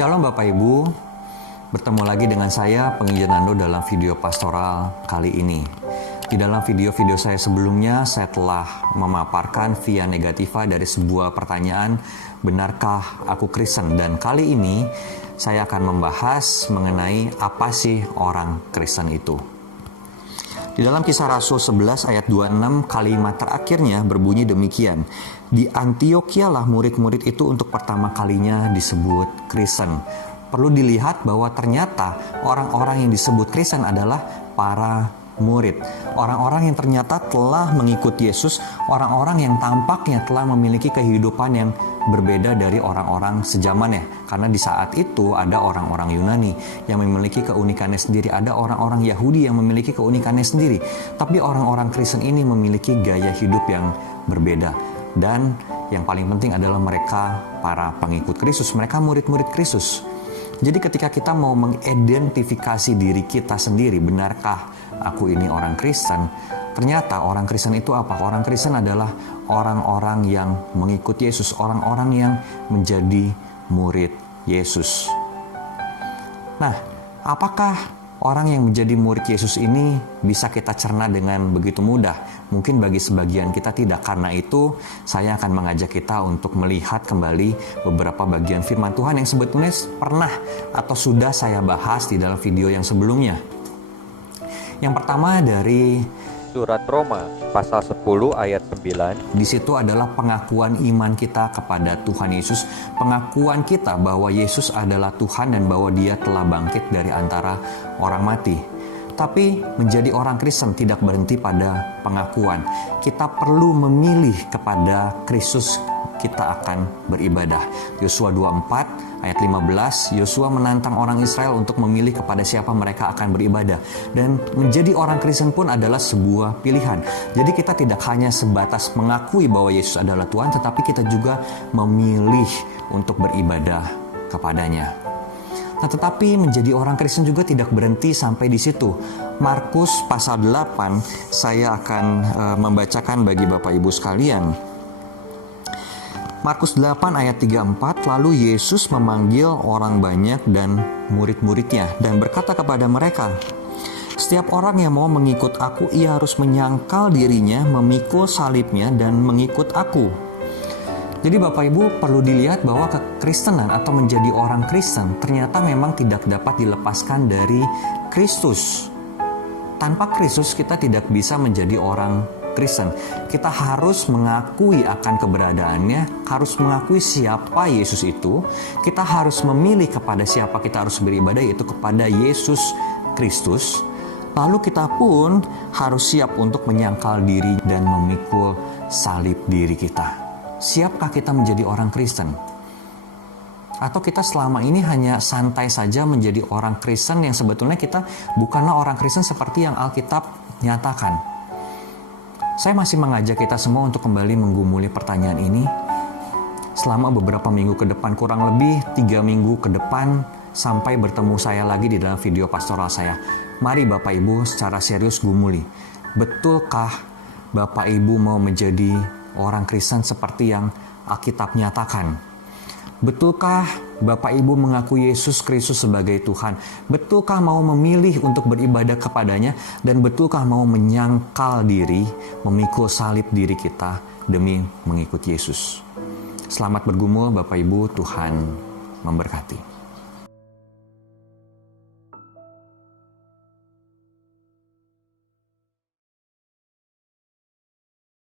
Shalom Bapak Ibu, bertemu lagi dengan saya Penginjil Nando dalam video pastoral kali ini. Di dalam video-video saya sebelumnya, saya telah memaparkan via negativa dari sebuah pertanyaan, benarkah aku Kristen? Dan kali ini saya akan membahas mengenai apa sih orang Kristen itu. Di dalam Kisah Rasul 11 ayat 26, kalimat terakhirnya berbunyi demikian. Di Antiokhia lah murid-murid itu untuk pertama kalinya disebut Kristen. Perlu dilihat bahwa ternyata orang-orang yang disebut Kristen adalah para murid. Orang-orang yang ternyata telah mengikuti Yesus, orang-orang yang tampaknya telah memiliki kehidupan yang berbeda dari orang-orang sejamannya. Karena di saat itu ada orang-orang Yunani yang memiliki keunikannya sendiri, ada orang-orang Yahudi yang memiliki keunikannya sendiri. Tapi orang-orang Kristen ini memiliki gaya hidup yang berbeda. Dan yang paling penting adalah mereka para pengikut Kristus, mereka murid-murid Kristus. Jadi ketika kita mau mengidentifikasi diri kita sendiri, benarkah aku ini orang Kristen? Ternyata orang Kristen itu apa? Orang Kristen adalah orang-orang yang mengikut Yesus, orang-orang yang menjadi murid Yesus. Nah, apakah orang yang menjadi murid Yesus ini bisa kita cerna dengan begitu mudah? Mungkin bagi sebagian kita tidak. Karena itu saya akan mengajak kita untuk melihat kembali beberapa bagian firman Tuhan yang sebetulnya pernah atau sudah saya bahas di dalam video yang sebelumnya. Yang pertama dari Surat Roma pasal 10 ayat 9. Di situ adalah pengakuan iman kita kepada Tuhan Yesus, pengakuan kita bahwa Yesus adalah Tuhan dan bahwa Dia telah bangkit dari antara orang mati. Tapi menjadi orang Kristen tidak berhenti pada pengakuan. Kita perlu memilih kepada Kristus kita akan beribadah. Yosua 24 ayat 15, Yosua menantang orang Israel untuk memilih kepada siapa mereka akan beribadah. Dan menjadi orang Kristen pun adalah sebuah pilihan. Jadi kita tidak hanya sebatas mengakui bahwa Yesus adalah Tuhan, tetapi kita juga memilih untuk beribadah kepadanya. Nah, tetapi menjadi orang Kristen juga tidak berhenti sampai di situ. Markus pasal 8, saya akan membacakan bagi Bapak Ibu sekalian. Markus 8 ayat 34, lalu Yesus memanggil orang banyak dan murid-muridnya dan berkata kepada mereka, setiap orang yang mau mengikut aku, ia harus menyangkal dirinya, memikul salibnya dan mengikut aku. Jadi Bapak Ibu perlu dilihat bahwa kekristenan atau menjadi orang Kristen ternyata memang tidak dapat dilepaskan dari Kristus. Tanpa Kristus kita tidak bisa menjadi orang Kristen. Kita harus mengakui akan keberadaannya, harus mengakui siapa Yesus itu. Kita harus memilih kepada siapa kita harus beribadah, yaitu kepada Yesus Kristus. Lalu kita pun harus siap untuk menyangkal diri dan memikul salib diri kita. Siapkah kita menjadi orang Kristen? Atau kita selama ini hanya santai saja menjadi orang Kristen yang sebetulnya kita bukanlah orang Kristen seperti yang Alkitab nyatakan? Saya masih mengajak kita semua untuk kembali menggumuli pertanyaan ini selama beberapa minggu ke depan, kurang lebih 3 minggu ke depan, sampai bertemu saya lagi di dalam video pastoral saya. Mari Bapak Ibu secara serius gumuli. Betulkah Bapak Ibu mau menjadi orang Kristen seperti yang Alkitab nyatakan? Betulkah Bapak Ibu mengaku Yesus Kristus sebagai Tuhan? Betulkah mau memilih untuk beribadah kepadanya? Dan betulkah mau menyangkal diri, memikul salib diri kita demi mengikut Yesus? Selamat bergumul Bapak Ibu, Tuhan memberkati.